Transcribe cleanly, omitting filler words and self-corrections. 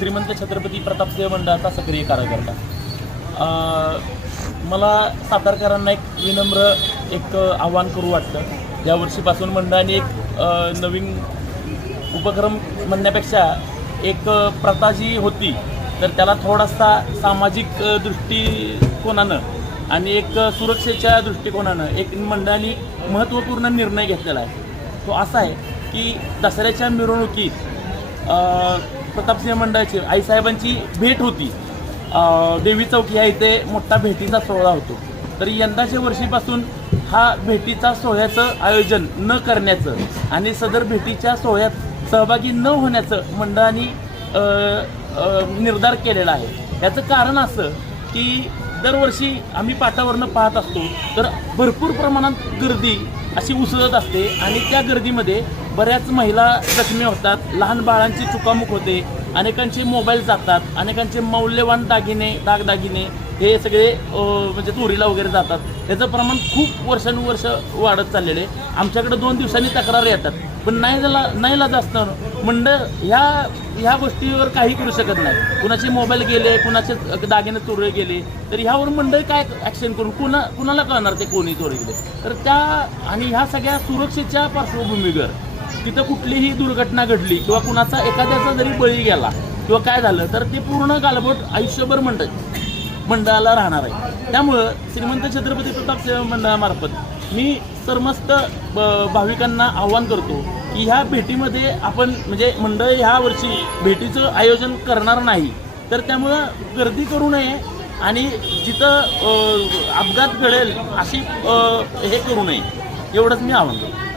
श्रीमंत छत्रपती प्रतापसिंह मंडळाचा सक्रिय कार्यकर्ता। मला सातारकरांना एक विनम्र आव्हान करू वाटतं। या वर्षीपासून मंडळाने एक नवीन उपक्रम म्हणण्यापेक्षा एक प्रथा जी होती तर त्याला थोडासा सामाजिक दृष्टिकोनानं आणि एक सुरक्षेच्या दृष्टिकोनानं एक मंडळाने महत्त्वपूर्ण निर्णय घेतलेला आहे। तो असा आहे की दसऱ्याच्या मिरवणुकीत प्रतापसिंह मंडळाची आईसाहेबांची भेट होती। देवी चौक या इथे मोठा भेटीचा सोहळा होतो। तर यंदाच्या वर्षीपासून हा भेटीचा सोहळ्याचं आयोजन न करण्याचं आणि सदर भेटीच्या सोहळ्यात सहभागी न होण्याचं मंडळाने निर्धार केलेला आहे। याचं कारण असं की दरवर्षी आम्ही पाटावरनं पाहत असतो तर भरपूर प्रमाणात गर्दी अशी उसळत असते आणि त्या गर्दीमध्ये बऱ्याच महिला जखमी होतात, लहान बाळांची चुकामुक होते, अनेकांचे मोबाईल जातात, अनेकांचे मौल्यवान दागदागिने हे सगळे म्हणजे चोरीला वगैरे जातात। याचं प्रमाण खूप वर्षानुवर्ष वाढत चाललेलं आहे। आमच्याकडे 2 दिवसांनी तक्रार येतात, पण नाही लाज असतं मंडळ ह्या गोष्टीवर काही करू शकत नाही। कुणाचे मोबाईल गेले, कुणाचे दागिने चोरले गेले तर ह्यावर मंडळ काय ॲक्शन करून कुणाला कळणार ते कोणी चोरीले। तर त्या आणि ह्या सगळ्या सुरक्षेच्या पार्श्वभूमीवर तिथं कुठलीही दुर्घटना घडली किंवा कुणाचा एखाद्याचा जरी बळी गेला किंवा काय झालं तर ते पूर्ण गालबोट आयुष्यभर मंडळाला राहणार आहे। त्यामुळं श्रीमंत छत्रपती प्रतापसिंह मंडळामार्फत मी समस्त भाविकांना आव्हान करतो की ह्या भेटीमध्ये आपण म्हणजे मंडळ ह्या वर्षी भेटीचं आयोजन करणार नाही, तर त्यामुळं गर्दी करू नये आणि जिथं अपघात घडेल अशी हे करू नये, एवढंच मी आव्हान करतो।